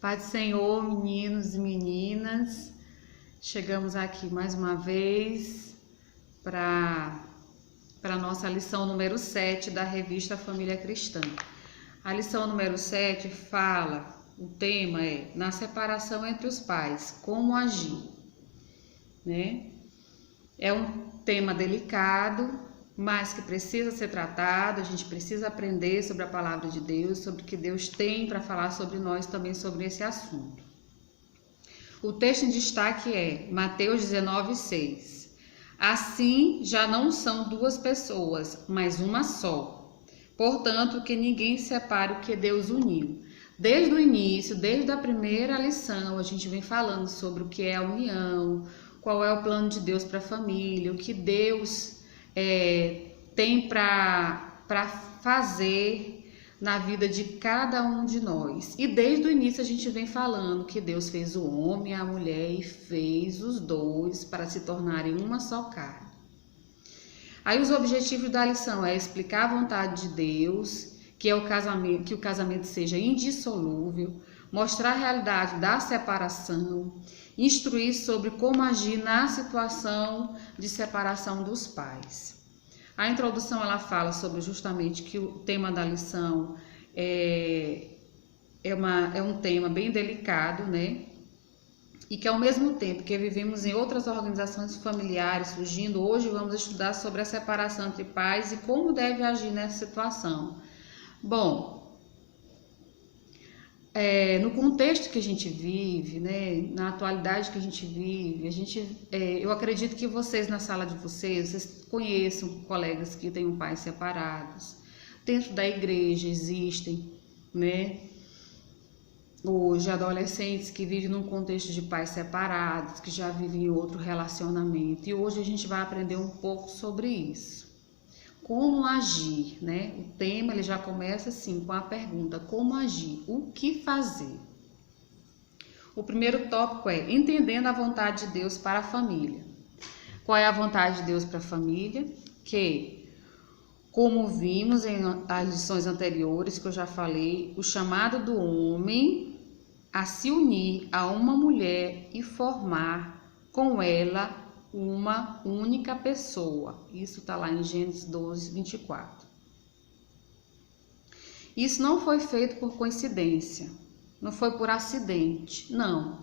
Paz do Senhor, meninos e meninas. Chegamos aqui mais uma vez para a nossa lição número 7 da revista Família Cristã. A lição número 7 o tema é na separação entre os pais, como agir, né? É um tema delicado, mas que precisa ser tratado. A gente precisa aprender sobre a palavra de Deus, sobre o que Deus tem para falar sobre nós também sobre esse assunto. O texto em destaque é Mateus 19:6. Assim já não são duas pessoas, mas uma só. Portanto, que ninguém separe o que Deus uniu. Desde o início, desde a primeira lição, a gente vem falando sobre o que é a união, qual é o plano de Deus para a família, o que Deus tem para fazer na vida de cada um de nós. E desde o início a gente vem falando que Deus fez o homem e a mulher e fez os dois para se tornarem uma só carne. Aí os objetivos da lição é explicar a vontade de Deus, que o casamento seja indissolúvel, mostrar a realidade da separação, instruir sobre como agir na situação de separação dos pais. A introdução ela fala sobre justamente que o tema da lição é um tema bem delicado, né? E que ao mesmo tempo que vivemos em outras organizações familiares surgindo, hoje vamos estudar sobre a separação entre pais e como deve agir nessa situação. Bom, no contexto que a gente vive, né, na atualidade que a gente vive, eu acredito que vocês na sala de vocês conheçam colegas que têm pais separados. Dentro da igreja existem, né, hoje adolescentes que vivem num contexto de pais separados, que já vivem em outro relacionamento. E hoje a gente vai aprender um pouco sobre isso. Como agir, né? O tema ele já começa assim com a pergunta: como agir? O que fazer? O primeiro tópico é entendendo a vontade de Deus para a família. Qual é a vontade de Deus para a família? Que, como vimos em as lições anteriores que eu já falei, o chamado do homem a se unir a uma mulher e formar com ela uma única pessoa. Isso está lá em Gênesis 12:24. Isso não foi feito por coincidência, não foi por acidente, não.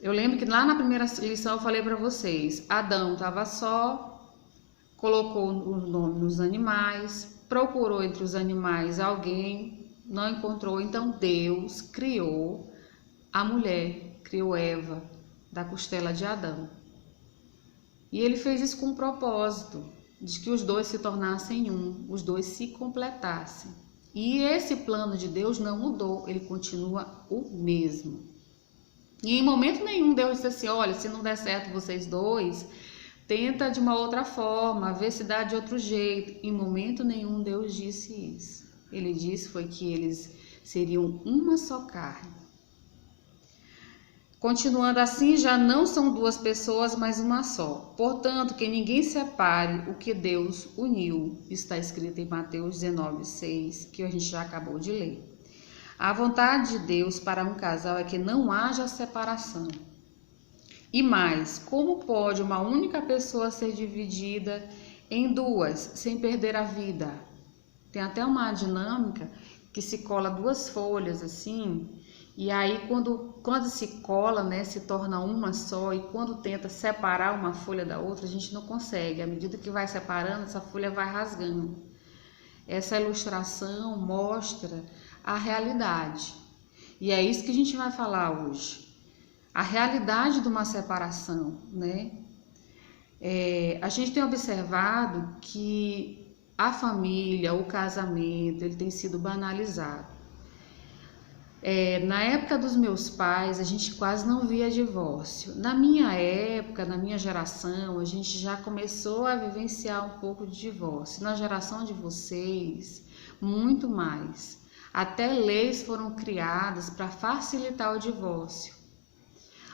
Eu lembro que lá na primeira lição eu falei para vocês, Adão estava só, colocou o nome nos animais, procurou entre os animais alguém, não encontrou, então Deus criou a mulher, criou Eva da costela de Adão. E ele fez isso com um propósito, de que os dois se tornassem um, os dois se completassem. E esse plano de Deus não mudou, ele continua o mesmo. E em momento nenhum Deus disse assim, olha, se não der certo vocês dois, tenta de uma outra forma, vê se dá de outro jeito. Em momento nenhum Deus disse isso. Ele disse foi que eles seriam uma só carne. Continuando assim, já não são duas pessoas, mas uma só. Portanto, que ninguém separe o que Deus uniu. Está escrito em Mateus 19:6, que a gente já acabou de ler. A vontade de Deus para um casal é que não haja separação. E mais, como pode uma única pessoa ser dividida em duas, sem perder a vida? Tem até uma dinâmica que se cola duas folhas assim, e aí quando se cola, né, se torna uma só, e quando tenta separar uma folha da outra, a gente não consegue. À medida que vai separando, essa folha vai rasgando. Essa ilustração mostra a realidade. E é isso que a gente vai falar hoje. A realidade de uma separação, né? A gente tem observado que a família, o casamento, ele tem sido banalizado. Na época dos meus pais, a gente quase não via divórcio. Na minha época, na minha geração, a gente já começou a vivenciar um pouco de divórcio. Na geração de vocês, muito mais. Até leis foram criadas para facilitar o divórcio.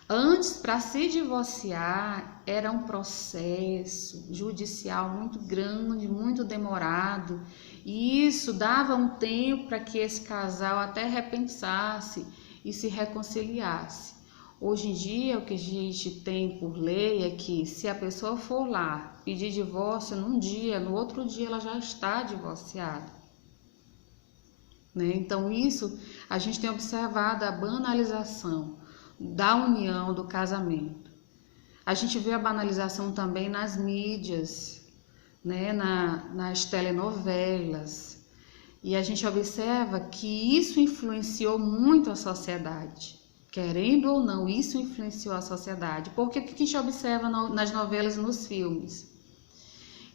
Antes, para se divorciar, era um processo judicial muito grande, muito demorado. E isso dava um tempo para que esse casal até repensasse e se reconciliasse. Hoje em dia, o que a gente tem por lei é que se a pessoa for lá pedir divórcio num dia, no outro dia ela já está divorciada, né? Então isso, a gente tem observado a banalização da união, do casamento. A gente vê a banalização também nas mídias, né? Nas telenovelas, e a gente observa que isso influenciou muito a sociedade. Querendo ou não, isso influenciou a sociedade. Porque o que a gente observa nas novelas e nos filmes?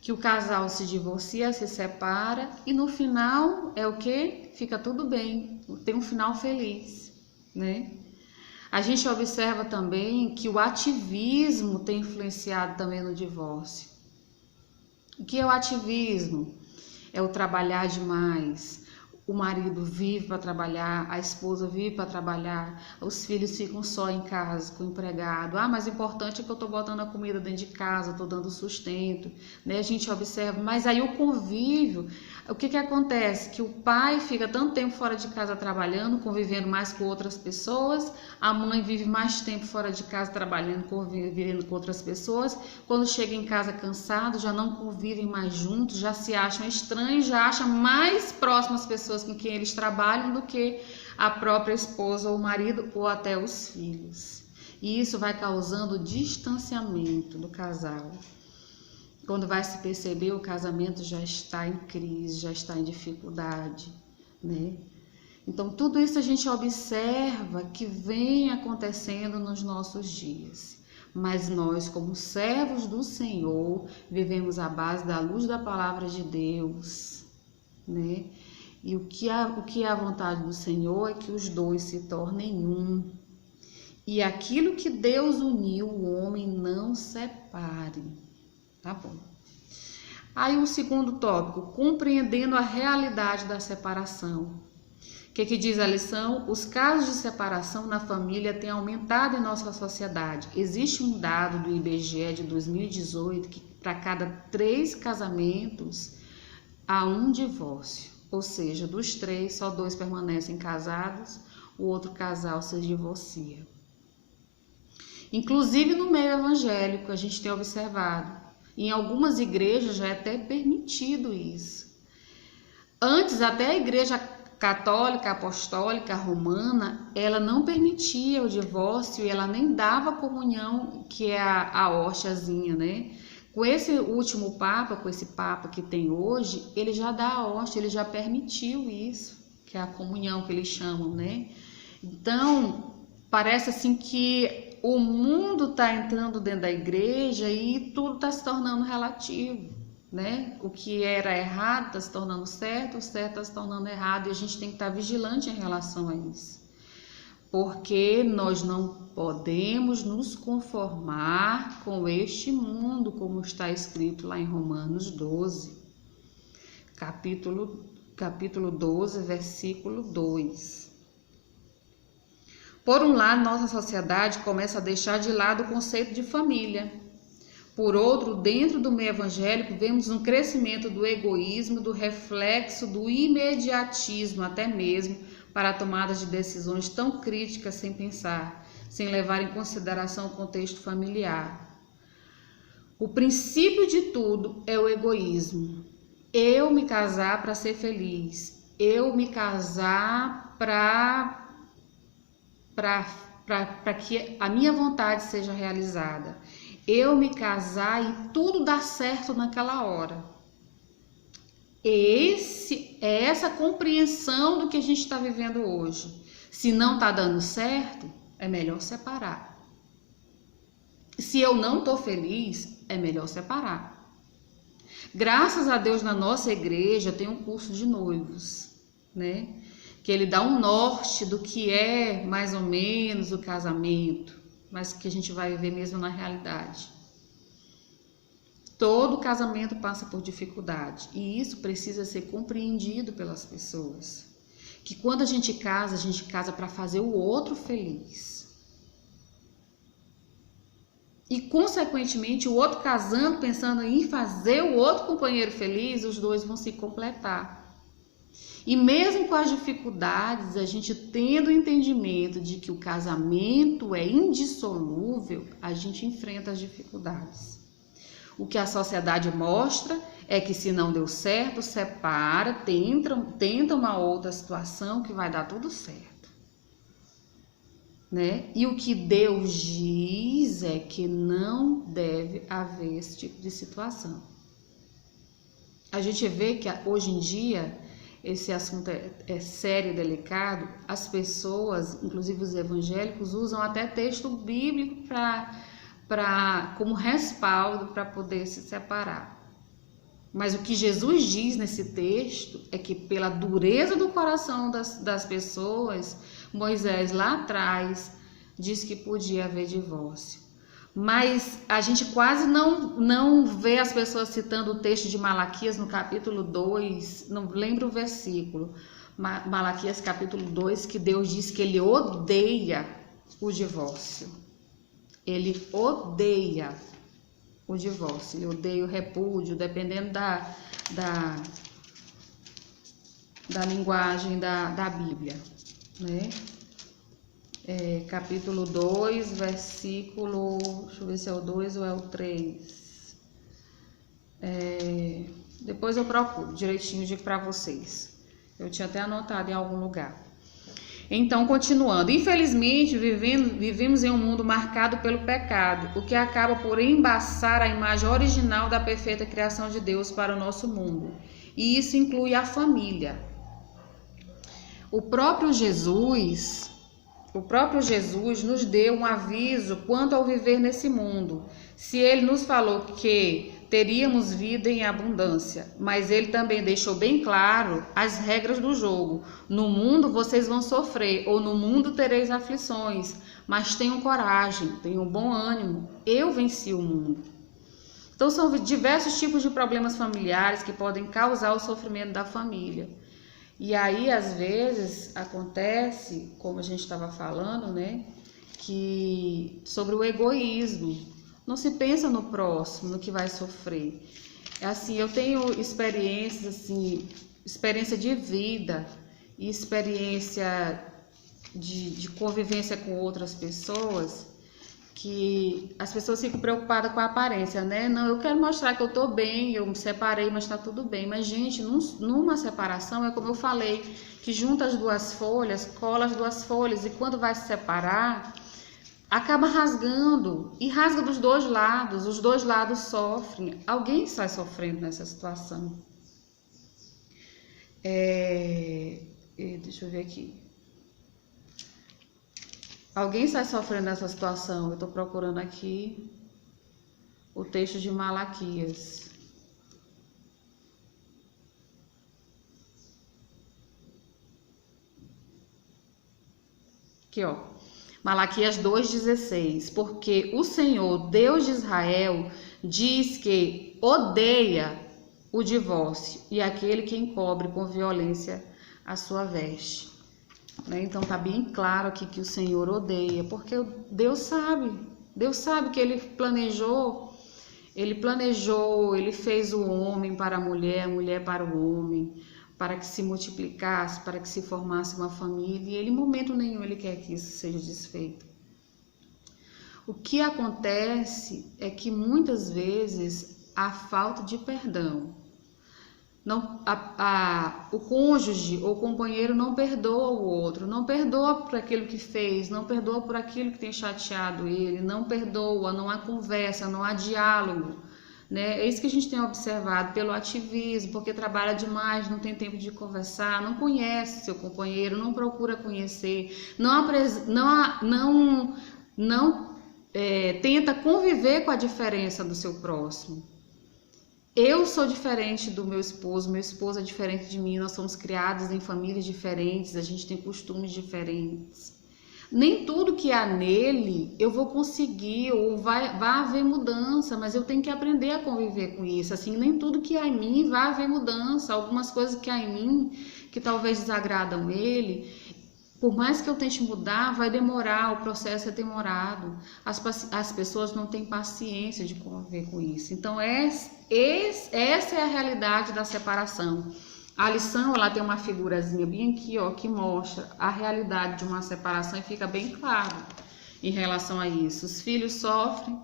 Que o casal se divorcia, se separa e no final é o quê? Fica tudo bem, tem um final feliz, né? A gente observa também que o ativismo tem influenciado também no divórcio. O que é o ativismo? É o trabalhar demais. O marido vive para trabalhar, a esposa vive para trabalhar, os filhos ficam só em casa com o empregado. Mas o importante é que eu estou botando a comida dentro de casa, estou dando sustento, né? A gente observa, mas aí o convívio, o que acontece? Que o pai fica tanto tempo fora de casa trabalhando, convivendo mais com outras pessoas, a mãe vive mais tempo fora de casa trabalhando, convivendo com outras pessoas, quando chega em casa cansado, já não convivem mais juntos, já se acham estranhos, já acham mais próximas pessoas com quem eles trabalham do que a própria esposa ou o marido ou até os filhos. E isso vai causando distanciamento do casal. Quando vai se perceber, o casamento já está em crise, já está em dificuldade, né? Então, tudo isso a gente observa que vem acontecendo nos nossos dias. Mas nós, como servos do Senhor, vivemos à base da luz da palavra de Deus, né? E o que é a vontade do Senhor é que os dois se tornem um. E aquilo que Deus uniu, o homem não separe. Tá bom. Aí o segundo tópico, compreendendo a realidade da separação. O que diz a lição? Os casos de separação na família têm aumentado em nossa sociedade. Existe um dado do IBGE de 2018 que para cada 3 casamentos há um divórcio. Ou seja, dos 3, só 2 permanecem casados, o outro casal se divorcia. Inclusive no meio evangélico, a gente tem observado. Em algumas igrejas já é até permitido isso. Antes, até a igreja católica, apostólica, romana, ela não permitia o divórcio e ela nem dava comunhão, que é a hóstiazinha, né? Com esse último papa, com esse papa que tem hoje, ele já dá a hóstia, ele já permitiu isso, que é a comunhão que eles chamam, né? Então, parece assim que o mundo está entrando dentro da igreja e tudo está se tornando relativo, né? O que era errado está se tornando certo, o certo está se tornando errado e a gente tem que estar vigilante em relação a isso. Porque nós não podemos nos conformar com este mundo, como está escrito lá em Romanos 12, capítulo 12, versículo 2. Por um lado, nossa sociedade começa a deixar de lado o conceito de família. Por outro, dentro do meio evangélico, vemos um crescimento do egoísmo, do reflexo, do imediatismo até mesmo, para a tomada de decisões tão críticas sem pensar, sem levar em consideração o contexto familiar. O princípio de tudo é o egoísmo. Eu me casar para ser feliz. Eu me casar para que a minha vontade seja realizada. Eu me casar e tudo dá certo naquela hora. É essa compreensão do que a gente está vivendo hoje. Se não está dando certo, é melhor separar. Se eu não estou feliz, é melhor separar. Graças a Deus, na nossa igreja tem um curso de noivos, né? Que ele dá um norte do que é mais ou menos o casamento, mas que a gente vai viver mesmo na realidade. Todo casamento passa por dificuldade e isso precisa ser compreendido pelas pessoas. Que quando a gente casa para fazer o outro feliz. E, consequentemente, o outro casando, pensando em fazer o outro companheiro feliz, os dois vão se completar. E mesmo com as dificuldades, a gente tendo o entendimento de que o casamento é indissolúvel, a gente enfrenta as dificuldades. O que a sociedade mostra é que se não deu certo, separa, tenta uma outra situação que vai dar tudo certo, né? E o que Deus diz é que não deve haver esse tipo de situação. A gente vê que hoje em dia esse assunto é sério e delicado. As pessoas, inclusive os evangélicos, usam até texto bíblico como respaldo para poder se separar. Mas o que Jesus diz nesse texto é que pela dureza do coração das pessoas, Moisés lá atrás disse que podia haver divórcio. Mas a gente quase não vê as pessoas citando o texto de Malaquias no capítulo 2, não lembro o versículo, Malaquias capítulo 2, que Deus diz que ele odeia o divórcio. Ele odeia o divórcio, ele odeia o repúdio, dependendo da linguagem da Bíblia, né? Capítulo 2, versículo, deixa eu ver se é o 2 ou é o 3. Depois eu procuro direitinho, digo para vocês. Eu tinha até anotado em algum lugar. Então, continuando, infelizmente vivemos em um mundo marcado pelo pecado, o que acaba por embaçar a imagem original da perfeita criação de Deus para o nosso mundo. E isso inclui a família. O próprio Jesus nos deu um aviso quanto ao viver nesse mundo. Se ele nos falou que teríamos vida em abundância, mas ele também deixou bem claro as regras do jogo. No mundo vocês vão sofrer, ou no mundo tereis aflições, mas tenham coragem, tenham bom ânimo, eu venci o mundo. Então são diversos tipos de problemas familiares que podem causar o sofrimento da família. E aí, às vezes, acontece, como a gente estava falando, né, que sobre o egoísmo. Não se pensa no próximo, no que vai sofrer. Assim, eu tenho experiências, assim, experiência de vida e experiência de convivência com outras pessoas, que as pessoas ficam preocupadas com a aparência, né? Não, eu quero mostrar que eu tô bem, eu me separei, mas tá tudo bem. Mas, gente, numa separação, é como eu falei, que junta as duas folhas, cola as duas folhas, e quando vai se separar, acaba rasgando, e rasga dos dois lados, os dois lados sofrem. Alguém sai sofrendo nessa situação. Deixa eu ver aqui. Alguém está sofrendo nessa situação? Eu estou procurando aqui o texto de Malaquias. Aqui, ó. Malaquias 2,16. Porque o Senhor, Deus de Israel, diz que odeia o divórcio e aquele que encobre com violência a sua veste. Então tá bem claro aqui que o Senhor odeia, porque Deus sabe que ele planejou, ele fez o homem para a mulher para o homem, para que se multiplicasse, para que se formasse uma família, e ele em momento nenhum ele quer que isso seja desfeito. O que acontece é que muitas vezes há falta de perdão. O cônjuge ou companheiro não perdoa o outro, não perdoa por aquilo que fez, não perdoa por aquilo que tem chateado ele, não perdoa, não há conversa, não há diálogo, né? É isso que a gente tem observado pelo ativismo, porque trabalha demais, não tem tempo de conversar, não conhece seu companheiro, não procura conhecer, tenta conviver com a diferença do seu próximo. Eu sou diferente do meu esposo é diferente de mim, nós somos criados em famílias diferentes, a gente tem costumes diferentes. Nem tudo que há nele eu vou conseguir, ou vai haver mudança, mas eu tenho que aprender a conviver com isso. Assim, nem tudo que há em mim vai haver mudança. Algumas coisas que há em mim, que talvez desagradam ele, por mais que eu tente mudar, vai demorar, o processo é demorado. As pessoas não têm paciência de conviver com isso. Então, essa é a realidade da separação. A lição, ela tem uma figurazinha bem aqui, ó, que mostra a realidade de uma separação e fica bem claro em relação a isso. Os filhos sofrem,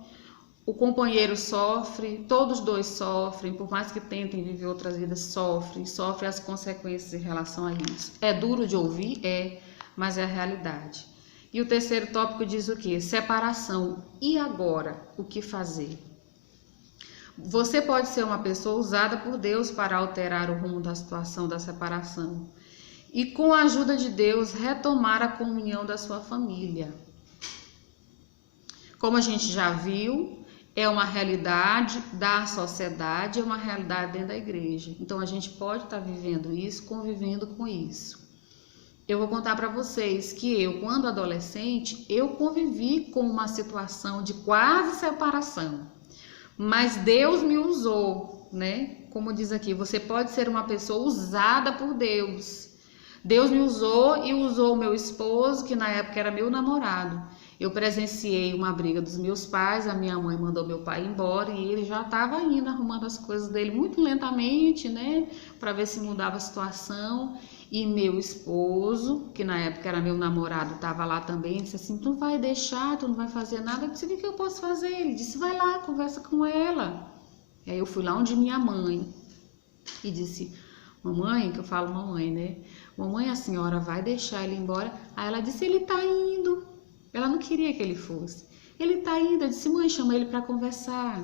o companheiro sofre, todos dois sofrem, por mais que tentem viver outras vidas, sofrem as consequências em relação a isso. É duro de ouvir? É, mas é a realidade. E o terceiro tópico diz o quê? Separação. E agora? O que fazer? Você pode ser uma pessoa usada por Deus para alterar o rumo da situação da separação e, com a ajuda de Deus, retomar a comunhão da sua família. Como a gente já viu, é uma realidade da sociedade, é uma realidade dentro da igreja. Então a gente pode estar vivendo isso, convivendo com isso. Eu vou contar para vocês que eu, quando adolescente, eu convivi com uma situação de quase separação. Mas Deus me usou, né? Como diz aqui, você pode ser uma pessoa usada por Deus. Deus me usou e usou o meu esposo, que na época era meu namorado. Eu presenciei uma briga dos meus pais, a minha mãe mandou meu pai embora e ele já estava indo arrumando as coisas dele muito lentamente, né? Para ver se mudava a situação. E meu esposo, que na época era meu namorado, estava lá também, disse assim, tu não vai deixar, tu não vai fazer nada. Eu disse, o que eu posso fazer? Ele disse, vai lá, conversa com ela. E aí eu fui lá onde minha mãe e disse, mamãe, que eu falo mamãe, né? Mamãe, a senhora vai deixar ele embora? Aí ela disse, ele tá indo. Ela não queria que ele fosse. Ele tá indo. Eu disse, mãe, chama ele para conversar.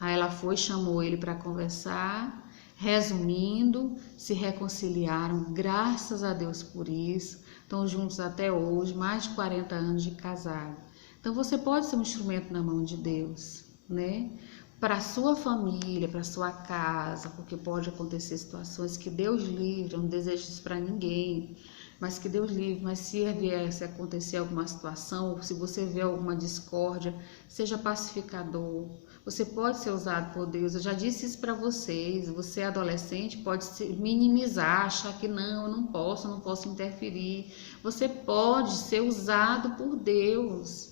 Aí ela foi, chamou ele para conversar. Resumindo, se reconciliaram, graças a Deus por isso, estão juntos até hoje, mais de 40 anos de casado. Então você pode ser um instrumento na mão de Deus, né? Para a sua família, para a sua casa, porque pode acontecer situações que Deus livre, eu não desejo isso para ninguém, mas que Deus livre, mas se viesse a acontecer alguma situação, se você vê alguma discórdia, seja pacificador. Você pode ser usado por Deus. Eu já disse isso para vocês. Você é adolescente, pode se minimizar, achar que não, eu não posso interferir. Você pode ser usado por Deus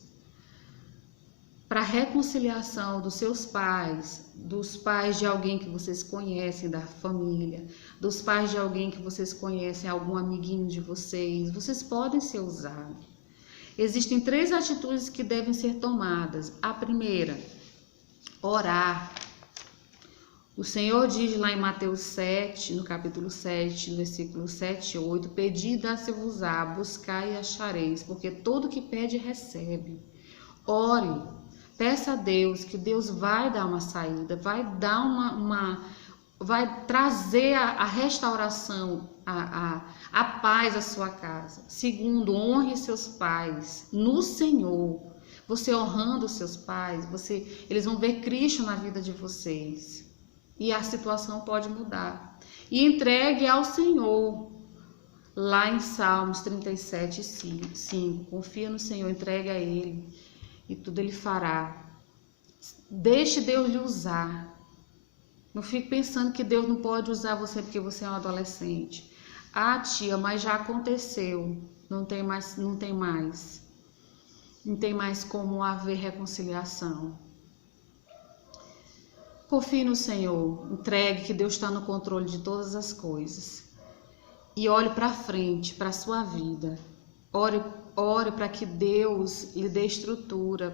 para a reconciliação dos seus pais, dos pais de alguém que vocês conhecem da família, dos pais de alguém que vocês conhecem, algum amiguinho de vocês. Vocês podem ser usados. Existem 3 atitudes que devem ser tomadas. A primeira, orar. O Senhor diz lá em Mateus 7, no capítulo 7, no versículo 7 e 8, pedi e dá-se-vos-á, buscai e achareis, porque todo que pede recebe. Ore, peça a Deus, que Deus vai dar uma saída, vai dar vai trazer a restauração, a paz à sua casa. Segundo, honre seus pais no Senhor. Você honrando os seus pais, eles vão ver Cristo na vida de vocês. E a situação pode mudar. E entregue ao Senhor. Lá em Salmos 37, 5. Confia no Senhor, entregue a Ele. E tudo Ele fará. Deixe Deus lhe usar. Não fique pensando que Deus não pode usar você porque você é um adolescente. Ah, tia, mas já aconteceu. Não tem mais. Não tem mais como haver reconciliação. Confie no Senhor, entregue que Deus está no controle de todas as coisas. E olhe para frente, para a sua vida. Ore para que Deus lhe dê estrutura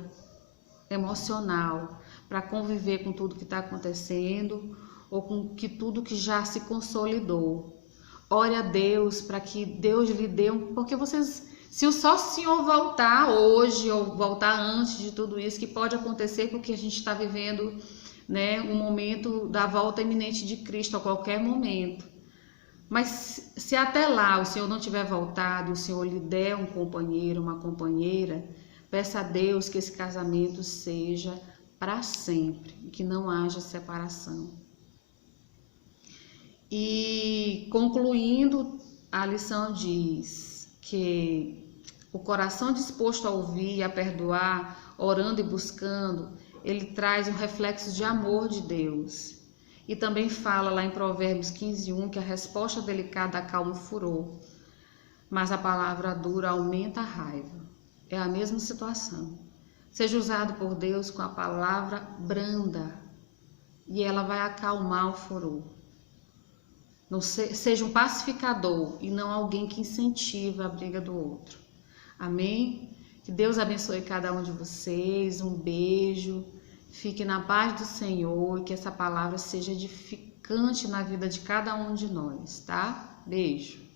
emocional para conviver com tudo que está acontecendo ou com tudo que já se consolidou. Ore a Deus para que Deus lhe dê porque vocês... Se só o Senhor voltar hoje ou voltar antes de tudo isso, que pode acontecer porque a gente está vivendo, né, um momento da volta iminente de Cristo a qualquer momento. Mas se até lá o Senhor não tiver voltado, o Senhor lhe der um companheiro, uma companheira, peça a Deus que esse casamento seja para sempre, que não haja separação. E concluindo, a lição diz que o coração disposto a ouvir e a perdoar, orando e buscando, ele traz um reflexo de amor de Deus. E também fala lá em Provérbios 15:1 que a resposta delicada acalma o furor, mas a palavra dura aumenta a raiva. É a mesma situação. Seja usado por Deus com a palavra branda e ela vai acalmar o furor. Seja um pacificador e não alguém que incentiva a briga do outro. Amém? Que Deus abençoe cada um de vocês. Um beijo. Fique na paz do Senhor e que essa palavra seja edificante na vida de cada um de nós, tá? Beijo.